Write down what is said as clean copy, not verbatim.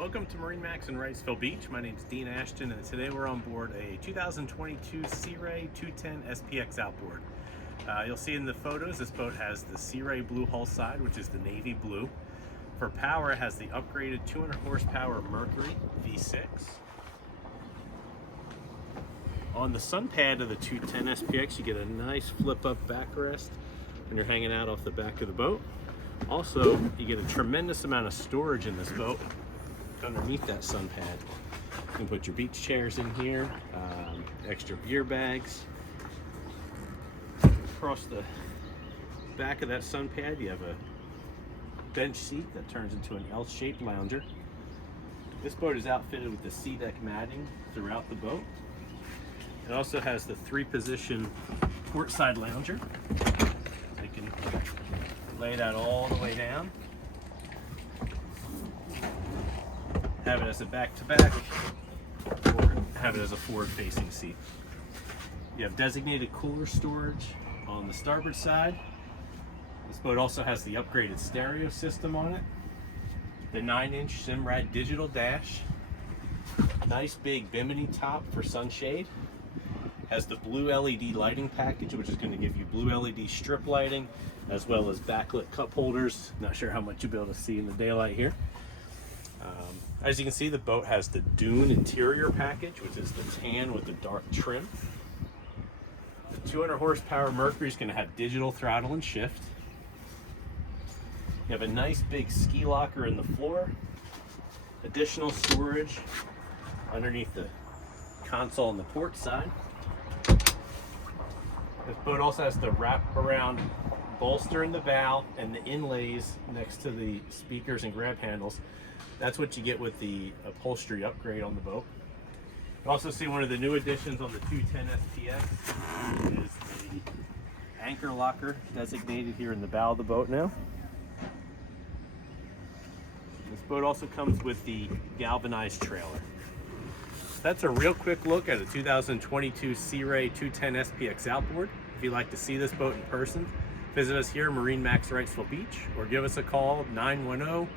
Welcome to MarineMax in Wrightsville Beach. My name is Dean Ashton, and today we're on board a 2022 Sea Ray 210 SPX outboard. You'll see in the photos this boat has the Sea Ray blue hull side, which is the navy blue. For power, it has the upgraded 200 horsepower Mercury V6. On the sunpad of the 210 SPX, you get a nice flip-up backrest when you're hanging out off the back of the boat. Also, you get a tremendous amount of storage in this boat underneath that sun pad. You can put your beach chairs in here, extra beer bags. Across the back of that sun pad, you have a bench seat that turns into an L-shaped lounger. This boat is outfitted with the sea deck matting throughout the boat. It also has the 3-position port side lounger. So you can lay that all the way down. Have it as a back-to-back, or have it as a forward-facing seat. You have designated cooler storage on the starboard side. This boat also has the upgraded stereo system on it, the 9-inch Simrad digital dash, nice big bimini top for sunshade, has the blue LED lighting package, which is going to give you blue LED strip lighting, as well as backlit cup holders. Not sure how much you'll be able to see in the daylight here. As you can see, the boat has the Dune interior package, which is the tan with the dark trim. The 200 horsepower Mercury is going to have digital throttle and shift. You have a nice big ski locker in the floor, additional storage underneath the console on the port side. This boat also has the wraparound bolster in the bow and the inlays next to the speakers and grab handles. That's what you get with the upholstery upgrade on the boat. You also see one of the new additions on the 210 SPX is the anchor locker designated here in the bow of the boat now. This boat also comes with the galvanized trailer. That's a real quick look at a 2022 Sea Ray 210 SPX outboard. If you'd like to see this boat in person, visit us here at MarineMax Wrightsville Beach or give us a call 910-256-8100.